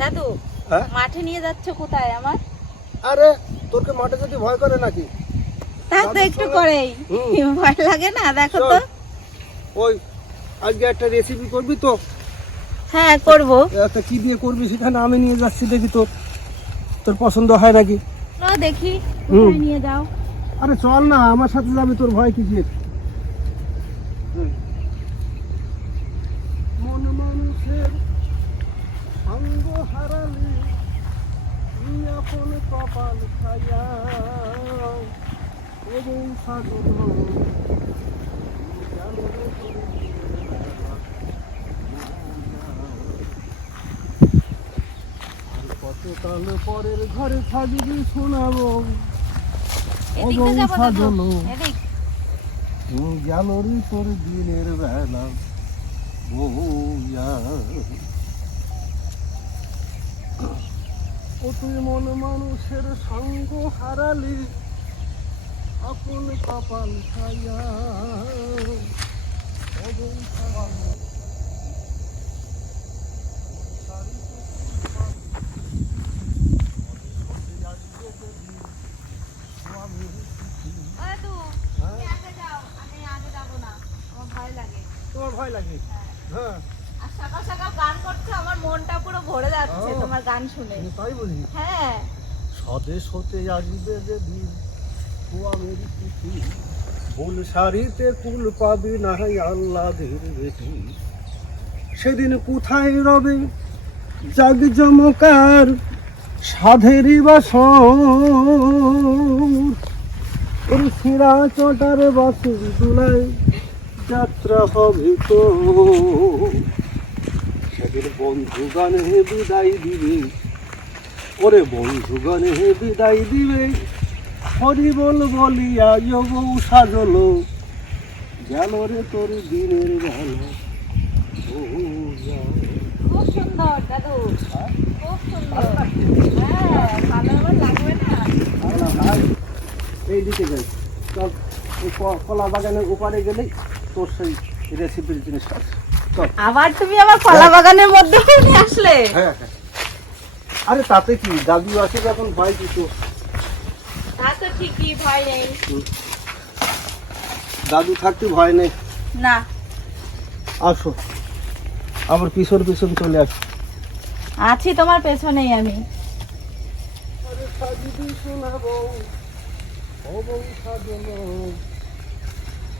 দাদু হ্যাঁ? মাঠে নিয়ে যাচ্ছ কোথায় আমার? আরে তোকে মাঠে যদি ভয় করে নাকি? তা তো একটু করেই। ভয় লাগে না দেখো তো। ওই আজকে একটা রেসিপি করবি তো? হ্যাঁ করব। একটা কি দিয়ে করবি সেখানে আমি নিয়ে যাচ্ছি দেখি তোর তোর পছন্দ হয় নাকি? চলো দেখি। নিয়ে যাও। আরে চল না আমার সাথে যাবি তোর ভয় কিসের মন মানুষের তুই আপন কপাল খাইয়া এবং সাগর কতকাল পরের ঘরে থাকবি শোনাবো। দাদু সাজানো। এদিক। গেলরি তোর দিনের বেলা বউয়া ও তুই মন মানুষের সঙ্গ হারালি আপন কপাল হ্যাঁ? লাগে। তোমার ভয় লাগে? হ্যাঁ। আর সকাল সকাল গান করছ আমার মনটা পুরো ভরে যাচ্ছে তোমার গান শুনে। তাই বলি? হ্যাঁ। স্বদেশ হতে আসবে যেদিন ও আমের পিঠি ফুল শাড়িতে কুল পাবি না হয় আল্লাদের বেটি। সেদিন কোথায় রবে জাগ জমকার সাধেরই বাসন ওর সিরা চটার বাসুর দুলায় যাত্রা হবে তো। সেদিন বন্ধু গানে বিদায় দিবে। ওরে বন্ধুগণ হে বিদায় দিবে। হরি বল বলিয়া বউ সাজলো গেল রে তোর দিনের। খুব সুন্দর দাদু। হ্যাঁ? খুব সুন্দর। হ্যাঁ ভালো লাগবে না। এই দিকে যাই। চল কলা বাগানের ওপারে গেলেই তোর সেই রেসিপির জিনিস আছে। আবার তুমি আমার কলা বাগানের মধ্যে নিয়ে আসলে? হ্যাঁ হ্যাঁ। আরে তাতে কি? দাদু আছে যখন ভয় কিছু তা? তো ঠিকই ভয় নেই। দাদু থাকতে ভয় নেই? না। আসো। আবার পিছন পিছন চলে আসো। আছি তোমার পেছনেই আমি।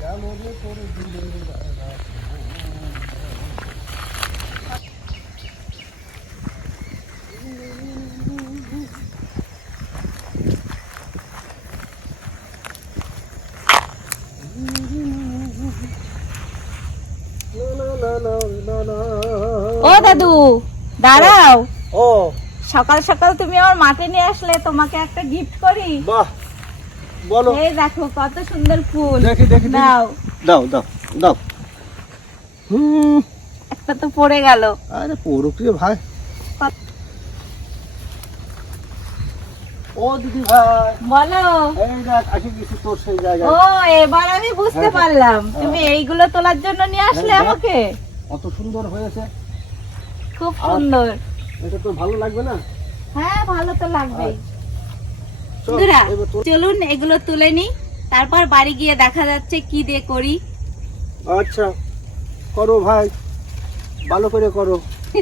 কেমন করে দিলের বেলা না, না, না, না, না, না। ও দাদু দাঁড়াও। ও। সকাল সকাল তুমি আমার মাঠে নিয়ে আসলে তোমাকে একটা গিফট করি। বাহ বলো। এই দেখো কত সুন্দর ফুল। দেখি, দেখি। দাও। দাও দাও দাও। হুম। একটা তো পড়ে গেল। আরে পড়ুক রে ভাই। ও দিদি ভাই। বলো। এই দেখ আসি গেছি তোর সেই জায়গায়। ও এবার আমি বুঝতে হ্যাঁ, হ্যাঁ। পারলাম। তুমি এইগুলো তোলার জন্য নিয়ে আসলে হ্যাঁ, আমাকে? কত সুন্দর হয়েছে। খুব সুন্দর। এটা তো ভালো লাগবে না? হ্যাঁ ভালো তো লাগবেই চল, বন্ধুরা চলুন এগুলো তুলে নি। তারপর বাড়ি গিয়ে দেখা যাচ্ছে কি দিয়ে করি। আচ্ছা করো ভাই। ভালো করে করো।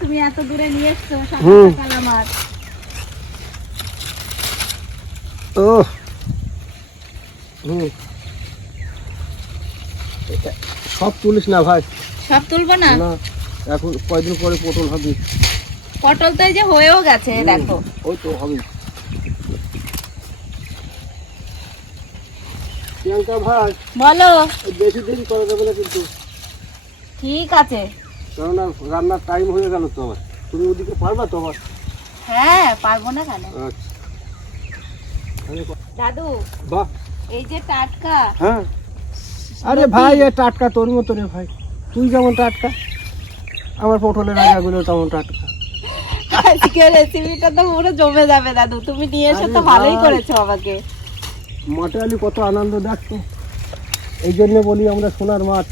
তুমি এত দূরে নিয়ে এসছো সকাল আমার। ও হুম। সব তুলিস না ভাই। সব তুলবো না? না এখন কয়দিন পরে পটল হবে? পটল তো এই যে হয়েও গেছে দেখো। ওই তো হবে। প্রিয়াঙ্কা ভাই বলো। বেশি দেরি করা যাবে না কিন্তু। ঠিক আছে। কেননা রান্নার টাইম হয়ে গেল তো আবার। তুমি ওদিকে পারবা তো আবার? হ্যাঁ পারব না কেন? আচ্ছা। দাদু বাহ। এই যে টাটকা হ্যাঁ। আরে ভাই এ টাটকা তোর মতো রে ভাই। তুই যেমন টাটকা আমার পটলের আগাগুলো তেমন টাটকা। আজকে রেসিপিটা তো পুরো জমে যাবে দাদু। তুমি নিয়ে এসে তো ভালোই করেছ আমাকে। মাঠে আলি কত আনন্দ দেখতো এই জন্য বলি আমরা সোনার মাঠ।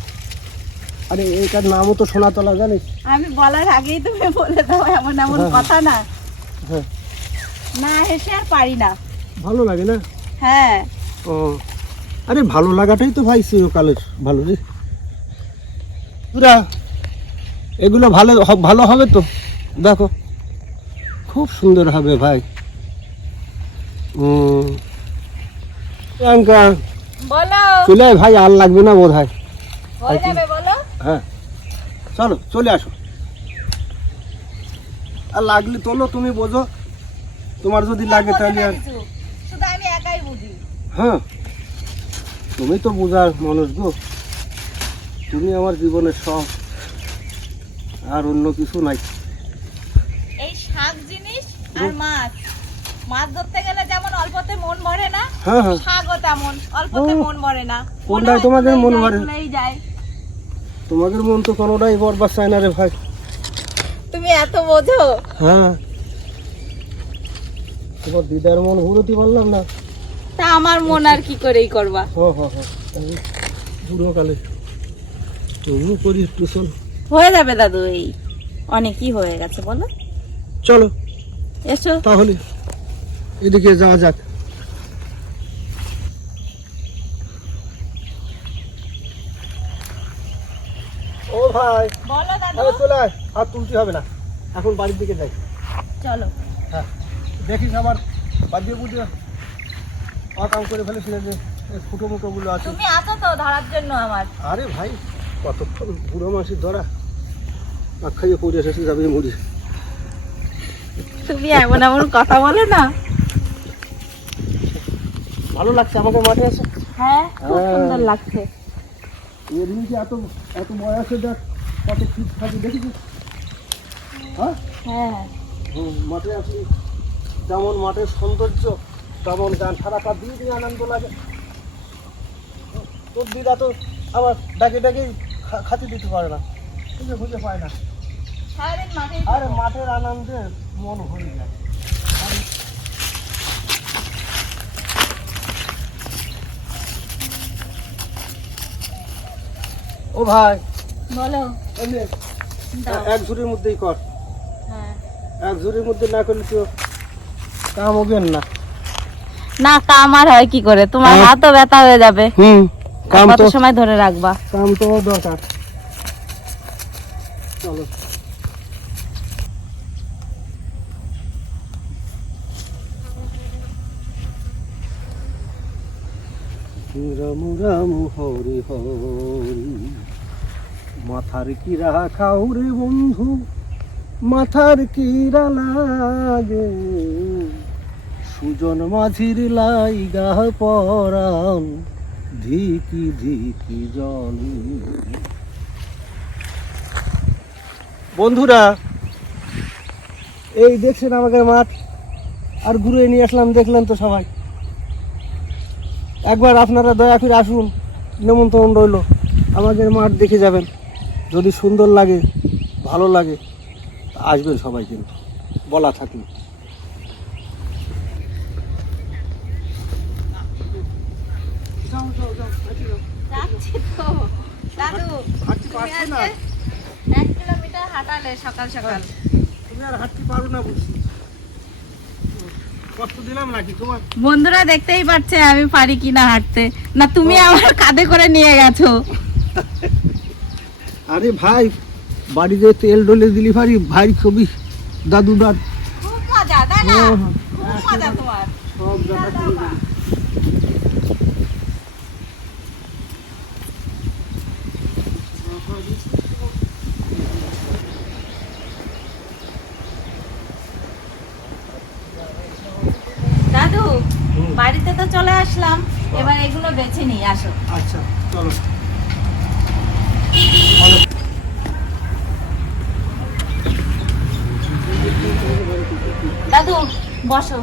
আরে এটার নামও তো সোনাতলা জানিস? আমি বলার আগেই তুমি বলে দাও এমন এমন হ্যাঁ। কথা না। হ্যাঁ। না হেসে আর পারি না। ভালো লাগে না? হ্যাঁ। ও। আরে ভালো লাগাটাই তো ভাই চিরকালের ভালো রে। পুরা এগুলো ভালো ভালো হবে তো। দেখো খুব সুন্দর হবে ভাই। প্রিয়াঙ্কা চলে আয় ভাই আর লাগবে না বোধ হয় হয়ে। চলো চলে আসো। আর লাগলে তোলো তুমি বোঝো। তোমার যদি লাগে তাহলে হ্যাঁ। তুমি তো বোঝার মানুষ গো। তুমি আমার জীবনের সব আর অন্য কিছু নাই। এই শাক জিনিস আর মাছ। মাছ ধরতে গেলে যেমন অল্পতে মন ভরে না হ্যাঁ হ্যাঁ। শাকও তেমন অল্পতে মন ভরে না। কোনটায় তোমাদের মন ভরে? যায়। তোমাদের মন তো কোনোটাই চায় না রে ভাই। তুমি এত বোঝো। হ্যাঁ। তোমার দিদার মন ঘুরতে পারলাম না। তা আমার মন আর কি করেই করবা? হ হ হ। বুড়ো কালে তবুও করি একটু চল। হয়ে যাবে দাদু এই অনেকই হয়ে গেছে বলো। চলো। এসো। তাহলে এদিকে যাওয়া যাক। ও ভাই বলো দাদু। চলে আয় আর তুলতে হবে না। এখন বাড়ির দিকে যাই। চলো। হ্যাঁ। দেখিস আবার বাদিয়ে বুঝে অকাম করে ফেলেছিল যে এই ফুটো মুটোগুলো আছে। তুমি আসো তো ধরার জন্য আমার। আরে ভাই কতক্ষণ বুড়ো মাসির ধরা? খাইয়ে পড়ে এসেছি যাবে মুড়ি। তুমি এমন এমন কথা বলো না। ভালো লাগছে আমাকে মাঠে এসে? হ্যাঁ খুব হ্যাঁ। সুন্দর লাগছে। এদিন কি এত এত বয়সে দেখ কত ঠিক থাকে দেখেছিস? হ্যাঁ? হ্যাঁ। মাঠে আসলি যেমন মাঠের সৌন্দর্য। তেমন গান সারা কাপ দিয়ে দিয়ে আনন্দ লাগে। তোর দিদা তো আবার ডাকে ডাকেই খা- খাতি দিতে পারে না। খুঁজে খুঁজে পায় না। আরে মাঠের আনন্দে মন ভরে যায়। ও ভাই বলো। এক ঝুড়ির মধ্যেই কর। হ্যাঁ। এক ঝুড়ির মধ্যে না করলে তো কাম হবে না। না কাম আর হয় কি করে? তোমার হ্যাঁ। হাতও ব্যথা হয়ে যাবে। হুম কাম তো সময় ধরে রাখবা? কাম তো দরকার। চলো। রাম রাম হরি হরি। মাথার কিরা খাও রে বন্ধু মাথার কিরা লাগে। সুজন মাঝির লাইগা পরাম ধিকি ধিকি জল। বন্ধুরা, এই দেখছেন আমাদের মাঠ, আর ঘুরে নিয়ে আসলাম, দেখলেন তো সবাই। একবার আপনারা দয়া করে আসুন, নেমন্তন্ন রইল। আমাদের মাঠ দেখে যাবেন, যদি সুন্দর লাগে, ভালো লাগে আসবেন সবাই কিন্তু, বলা থাকলে। যাচ্ছি তো। দাদু হাঁটতে পারছ না? এক কিলোমিটার হাঁটালে সকাল সকাল? তুমি আর হাঁটতে পারো না বুঝছি কষ্ট দিলাম নাকি তোমার? বন্ধুরা দেখতেই পাচ্ছে আমি পারি কিনা হাঁটতে। না তুমি আমার কাঁধে করে নিয়ে গেছো। আরে ভাই বাড়িতে তেল ডলে দিলি ভাই ভাই ছবি দাদু দাদ খুব মজা হ্যাঁ। খুব মজা তোমার। সব দেখা শুরু করি। দাদু বাড়িতে তো চলে আসলাম। এবার এগুলো বেছে নিই আসো। আচ্ছা চলো। দাদু বসো।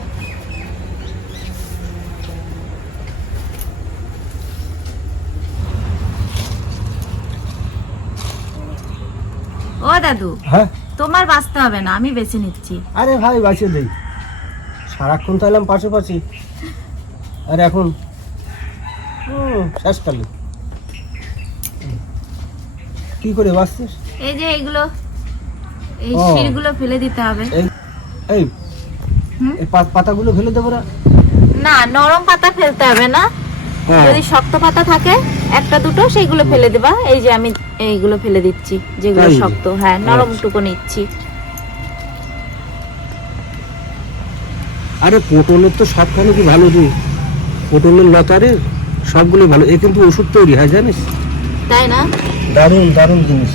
ও দাদু হ্যাঁ? তোমার বাঁচতে হবে না আমি বেছে নিচ্ছি। আরে ভাই বাঁচিয়ে দেই। সারাক্ষণ তো এলাম পাশাপাশি। আর এখন শেষ কালে কি করে বাঁচছিস? এই যে এইগুলো এই। শিরগুলো ফেলে দিতে হবে। এই পাতাগুলো ফেলে দেবো না নরম পাতা ফেলতে হবে না। যদি শক্ত পাতা থাকে একটা দুটো সেইগুলো ফেলে দিবা। এই যে আমি এইগুলো ফেলে দিচ্ছি যেগুলো শক্ত। হ্যাঁ নরম আচ্ছা। টুকু নিচ্ছি। আরে পটলের তো সবখানে কি ভালো রে পটলের লতারে সবগুলো ভালো। এ কিন্তু ওষুধ তৈরি হয় জানিস? তাই না? দারুণ দারুণ জিনিস।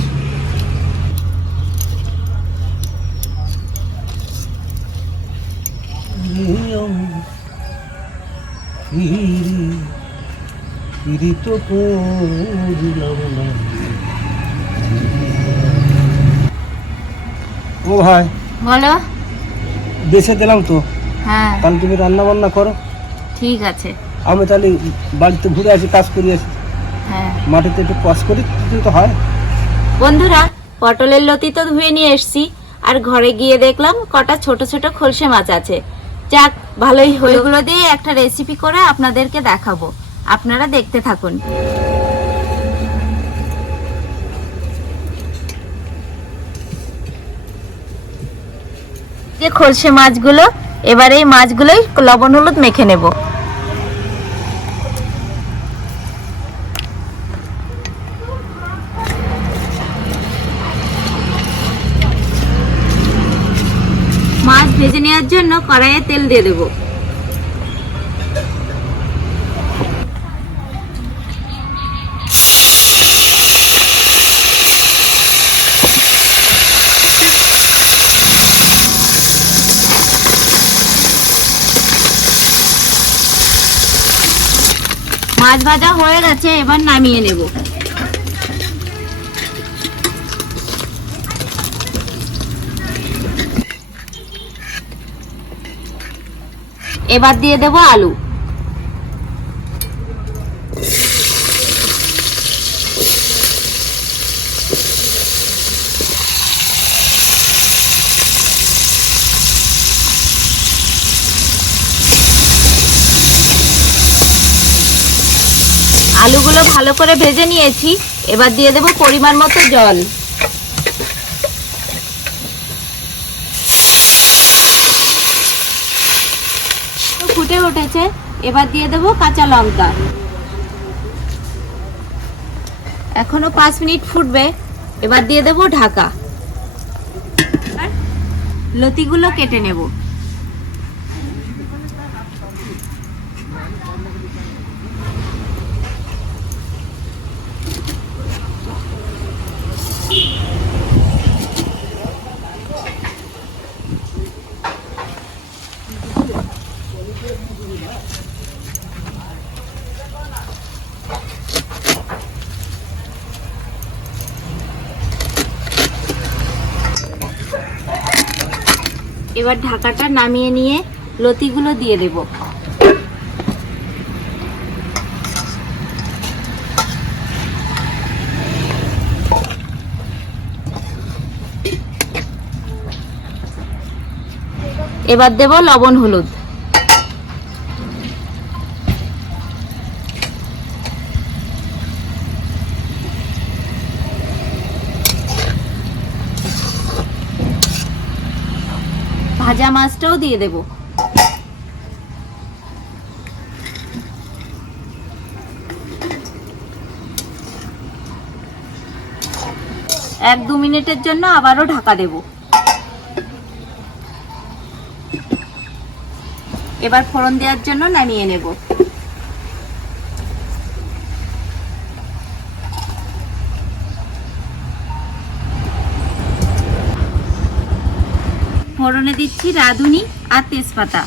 ও ভাই বলো। বেছে দিলাম তো। হ্যাঁ। তাহলে তুমি রান্না বান্না করো। ঠিক আছে। আমি তাহলে বাড়িতে ঘুরে আসি কাজ করি আসি। হ্যাঁ। মাটিতে একটু কাজ করি তো হয়। বন্ধুরা পটলের লতি তো ধুয়ে নিয়ে এসছি। আর ঘরে গিয়ে দেখলাম কটা ছোট ছোট খলসে মাছ আছে। যাক ভালোই হয়ে ওগুলো দিয়ে একটা রেসিপি করে আপনাদেরকে দেখাবো। আপনারা দেখতে থাকুন। যে খলসে মাছগুলো, এবার এই মাছগুলোই লবণ, হলুদ মেখে নেব। মাছ ভেজে নেওয়ার জন্য কড়াইয়ে তেল দিয়ে দেবো। মাছ ভাজা হয়ে গেছে এবার নামিয়ে নেব। এবার দিয়ে দেব আলু। ভালো করে ভেজে নিয়েছি। এবার দিয়ে দেব পরিমাণ মতো জল। ফুটে উঠেছে। এবার দিয়ে দেব কাঁচা লঙ্কা। এখনও পাঁচ মিনিট ফুটবে। এবার দিয়ে দেব ঢাকা। লতিগুলো কেটে নেব। এবার ঢাকাটা নামিয়ে নিয়ে লতিগুলো দিয়ে দেব। এবার দেব লবণ হলুদ ভাজা মাছটাও দিয়ে দেব। এক দু মিনিটের জন্য আবারও ঢাকা দেব। এবার ফোড়ন দেওয়ার জন্য নামিয়ে নেব। ফোড়নে দিচ্ছি রাঁধুনি আর তেজপাতা।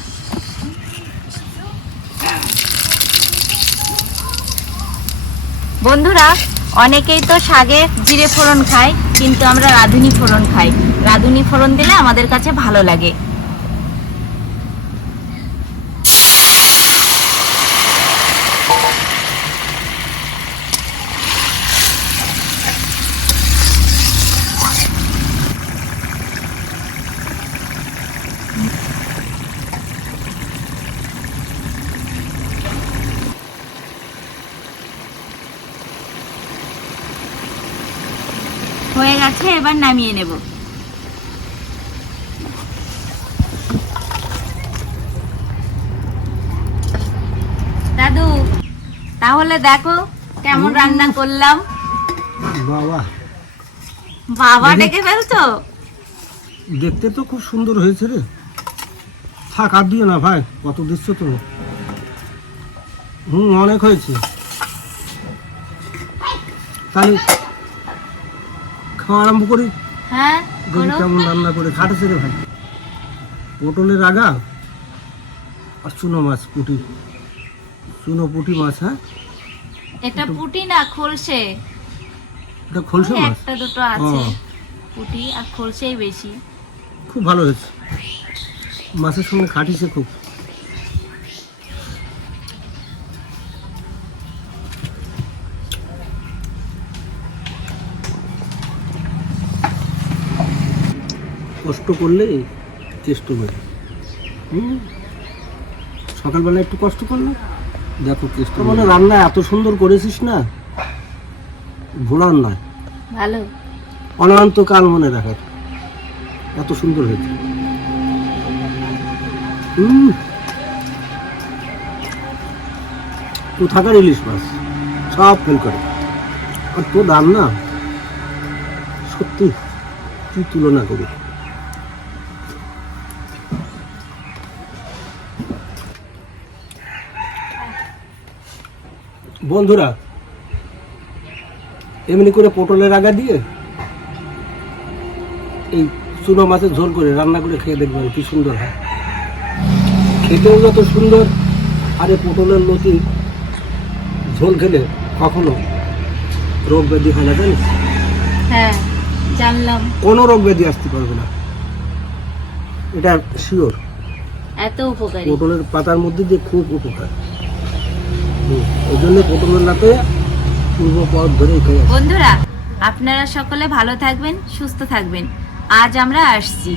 বন্ধুরা, অনেকেই তো শাগে জিরে ফোড়ন খায়, কিন্তু আমরা রাঁধুনি ফোড়ন খাই। রাঁধুনি ফোড়ন দিলে আমাদের কাছে ভালো লাগে। এবার নামিয়ে নেব। দাদু তাহলে দেখো কেমন রান্না করলাম। বাবা। বাবা ডেকে ফেলছো? দেখতে তো খুব সুন্দর হয়েছে রে। থাক আর দিও না ভাই কত দিচ্ছ তো হুম অনেক হয়েছে। তাহলে খাওয়া আরম্ভ করি। হ্যাঁ দেখি কেমন রান্না করে খাটেছে রে ভাই। পটলের আগা আর চুনো মাছ পুটি। চুনো পুটি মাছ হ্যাঁ? এটা পুটি না খোলসে। এটা খলসে মাছ? একটা দুটো আছে। পুটি আর খোলসেই বেশি। খুব ভালো হয়েছে। মাছের সঙ্গে খাটিছে খুব। কষ্ট করলে চেষ্ট বেড়ে হুম? সকালবেলা একটু কষ্ট করলাম দেখো চেষ্টা মানে রান্না এত সুন্দর করেছিস না? ভোলার নয়। ভালো। অনন্তকাল মনে রাখার এত সুন্দর হয়েছে। হুম? তো থাকার ইলিশ মাছ? সব ফেল করে। আর তো দাম না সত্যি কি তুলনা করি? বন্ধুরা এমনি করে পটলের আগা দিয়ে এই চুনো মাছের ঝোল করে রান্না করে খেয়ে দেখবেন কি সুন্দর হয়। খেতেও যত সুন্দর আর এই পটলের লতি ঝোল খেলে কখনো রোগ ব্যাধি হয় না জানিস? হ্যাঁ জানলাম। কোনো রোগ ব্যাধি আসতে পারবে না। এটা শিওর এত উপকারী। পটলের পাতার মধ্যে দিয়ে খুব উপকার। ওই জন্য পূর্ব পথ ধরেই খাই বন্ধুরা, আপনারা সকলে ভালো থাকবেন, সুস্থ থাকবেন। আজ আমরা আসছি।